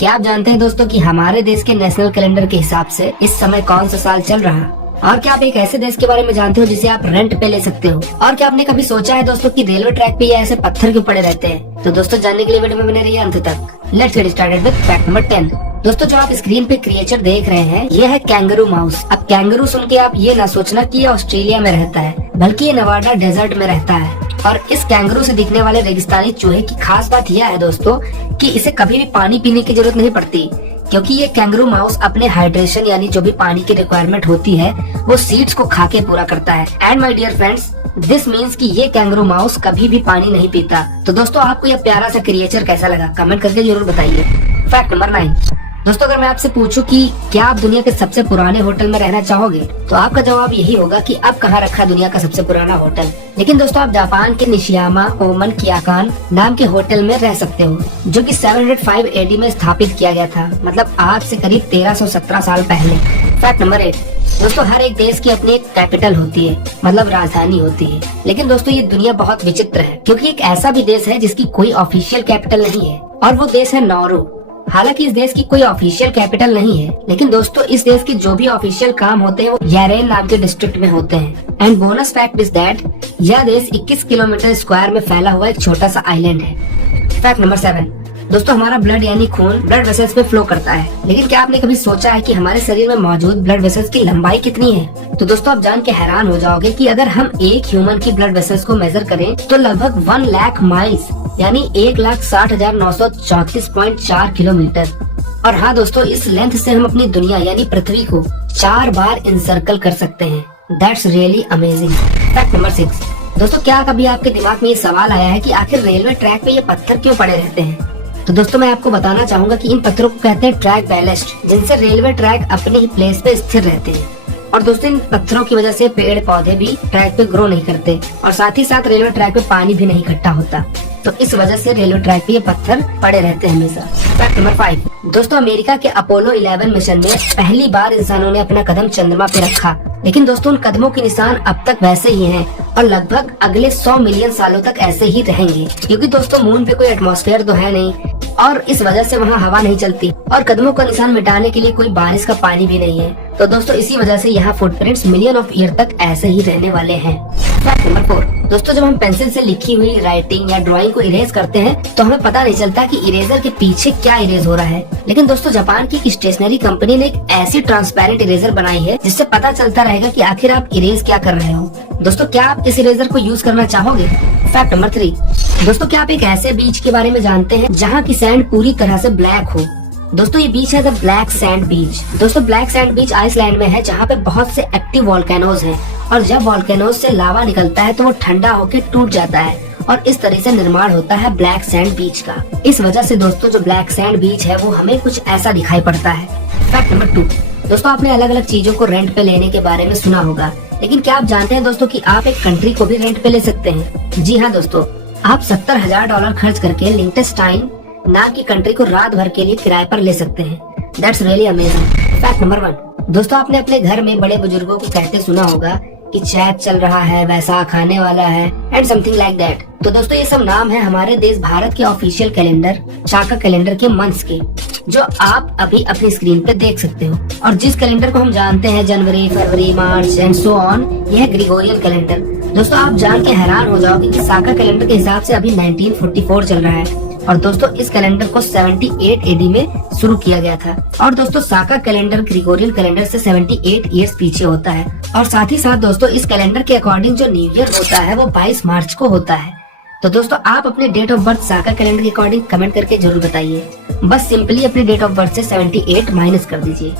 क्या आप जानते हैं दोस्तों कि हमारे देश के नेशनल कैलेंडर के हिसाब से इस समय कौन सा साल चल रहा है? और क्या आप एक ऐसे देश के बारे में जानते हो जिसे आप रेंट पे ले सकते हो? और क्या आपने कभी सोचा है दोस्तों कि रेलवे ट्रैक पे ये ऐसे पत्थर क्यों पड़े रहते हैं? तो दोस्तों जानने के लिए वीडियो में बने रहिए अंत तक। Let's get started with fact number 10। दोस्तों जो आप स्क्रीन पे क्रिएचर देख रहे हैं ये है कैंगरू माउस। अब कैंगरू सुन के आप ये ना सोचना कि ये ऑस्ट्रेलिया में रहता है, बल्कि ये नवाडा डेजर्ट में रहता है। और इस कैंगरू से दिखने वाले रेगिस्तानी चूहे की खास बात यह है दोस्तों कि इसे कभी भी पानी पीने की जरूरत नहीं पड़ती, क्योंकि ये कैंगरू माउस अपने हाइड्रेशन यानी जो भी पानी की रिक्वायरमेंट होती है वो सीड्स को खा के पूरा करता है। And my dear friends, this means कि ये कैंगरू माउस कभी भी पानी नहीं पीता। तो दोस्तों आपको ये प्यारा सा क्रिएचर कैसा लगा कमेंट करके जरूर बताइए। Fact number 9। दोस्तों अगर मैं आपसे पूछूं कि क्या आप दुनिया के सबसे पुराने होटल में रहना चाहोगे, तो आपका जवाब यही होगा कि अब कहाँ रखा दुनिया का सबसे पुराना होटल। लेकिन दोस्तों आप जापान के निशियामा ओमन कियाकान नाम के होटल में रह सकते हो, जो कि 705 एडी में स्थापित किया गया था, मतलब आज से करीब 1317 साल पहले। Fact number 8। दोस्तों हर एक देश की अपनी एक कैपिटल होती है, मतलब राजधानी होती है। लेकिन दोस्तों ये दुनिया बहुत विचित्र है, क्योंकि एक ऐसा भी देश है जिसकी कोई ऑफिशियल कैपिटल नहीं है, और वो देश है नॉर्वे। हालांकि इस देश की कोई ऑफिशियल कैपिटल नहीं है, लेकिन दोस्तों इस देश के जो भी ऑफिशियल काम होते हैं वो यारेन नाम के डिस्ट्रिक्ट में होते हैं। And bonus fact is that यह देश 21 किलोमीटर स्क्वायर में फैला हुआ एक छोटा सा आइलैंड है। Fact number 7। दोस्तों हमारा ब्लड यानी खून ब्लड वेसल्स में फ्लो करता है, लेकिन क्या आपने कभी सोचा है कि हमारे शरीर में मौजूद ब्लड वेसल्स की लंबाई कितनी है? तो दोस्तों आप जान के हैरान हो जाओगे कि अगर हम एक ह्यूमन की ब्लड वेसल्स को मेजर करें तो लगभग 1 लाख माइल्स यानी 1,60,934.4 किलोमीटर। और हाँ दोस्तों इस लेंथ से हम अपनी दुनिया यानी पृथ्वी को 4 बार इंसर्कल कर सकते हैं। That's really amazing. Fact number 6। दोस्तों क्या कभी आपके दिमाग में ये सवाल आया है कि आखिर रेलवे ट्रैक पे ये पत्थर क्यों पड़े रहते हैं? तो दोस्तों मैं आपको बताना चाहूंगा कि इन पत्थरों को कहते हैं ट्रैक बैलेस्ट, जिनसे रेलवे ट्रैक अपने ही प्लेस पे स्थिर रहते हैं। और दोस्तों इन पत्थरों की वजह से पेड़ पौधे भी ट्रैक पे ग्रो नहीं करते, और साथ ही साथ रेलवे ट्रैक पे पानी भी नहीं इकट्ठा होता। तो इस वजह से रेलवे ट्रैक पे ये पत्थर पड़े रहते हैं हमेशा। Fact number 5। दोस्तों अमेरिका के अपोलो 11 मिशन में पहली बार इंसानों ने अपना कदम चंद्रमा पे रखा, लेकिन दोस्तों उन कदमों के निशान अब तक वैसे ही हैं और लगभग अगले 100 मिलियन सालों तक ऐसे ही रहेंगे, क्योंकि दोस्तों मून पे कोई एटमॉस्फेयर तो है नहीं, और इस वजह से वहाँ हवा नहीं चलती, और कदमों का निशान मिटाने के लिए कोई बारिश का पानी भी नहीं है। तो दोस्तों इसी वजह से यहाँ फुटप्रिंट्स मिलियन ऑफ ईयर तक ऐसे ही रहने वाले हैं। Fact number 4। दोस्तों जब हम पेंसिल से लिखी हुई राइटिंग या ड्राइंग को इरेज करते हैं तो हमें पता नहीं चलता कि इरेजर के पीछे क्या इरेज हो रहा है। लेकिन दोस्तों जापान की एक स्टेशनरी कंपनी ने एक ऐसी ट्रांसपेरेंट इरेजर बनाई है जिससे पता चलता रहेगा कि आखिर आप इरेज क्या कर रहे हो। दोस्तों क्या आप इस इरेजर को यूज करना चाहोगे? Fact number 3। दोस्तों क्या आप एक ऐसे बीच के बारे में जानते हैं जहाँ की सैंड पूरी तरह से ब्लैक हो? दोस्तों ये बीच है द ब्लैक सैंड बीच। दोस्तों ब्लैक सैंड बीच आइसलैंड में है, जहाँ पे बहुत से एक्टिव वॉल्केनोज हैं, और जब वॉल्केनोज से लावा निकलता है तो वो ठंडा होकर टूट जाता है, और इस तरह से निर्माण होता है ब्लैक सैंड बीच का। इस वजह से दोस्तों जो ब्लैक सैंड बीच है वो हमें कुछ ऐसा दिखाई पड़ता है। Fact number 2। दोस्तों आपने अलग अलग चीजों को रेंट पे लेने के बारे में सुना होगा, लेकिन क्या आप जानते हैं दोस्तों कि आप एक कंट्री को भी रेंट पे ले सकते हैं? जी हाँ दोस्तों, आप $70,000 खर्च करके लिंकटेनस्टाइन नाम की कंट्री को रात भर के लिए किराए पर ले सकते हैं। That's really amazing. Fact number 1। दोस्तों आपने अपने घर में बड़े बुजुर्गों को कहते सुना होगा कि चैट चल रहा है, वैसा खाने वाला है, एंड समथिंग लाइक दैट। तो दोस्तों ये सब नाम है हमारे देश भारत के ऑफिशियल कैलेंडर चाका कैलेंडर के मंथ्स के, जो आप अभी अपनी स्क्रीन पे देख सकते हो। और जिस कैलेंडर को हम जानते हैं जनवरी, फरवरी, मार्च एंड सो ऑन, यह ग्रिगोरियन कैलेंडर। दोस्तों आप जान के हैरान हो जाओगे कि साका कैलेंडर के हिसाब से अभी 1944 चल रहा है, और दोस्तों इस कैलेंडर को 78 एडी में शुरू किया गया था। और दोस्तों साका कैलेंडर ग्रिगोरियन कैलेंडर से 78 ईयर्स पीछे होता है। और साथ ही साथ दोस्तों इस कैलेंडर के अकॉर्डिंग जो न्यू ईयर होता है वो 22 मार्च को होता है। तो दोस्तों आप अपने date of birth Saka calendar के अकॉर्डिंग कमेंट करके जरूर बताइए। बस सिंपली अपने डेट ऑफ बर्थ से 78 माइनस कर दीजिए।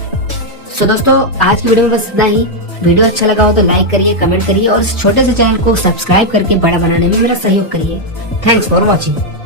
सो दोस्तों आज की वीडियो में बस इतना ही। वीडियो अच्छा लगा हो तो लाइक करिए, कमेंट करिए, और इस छोटे से चैनल को सब्सक्राइब करके बड़ा बनाने में मेरा सहयोग करिए। Thanks for watching.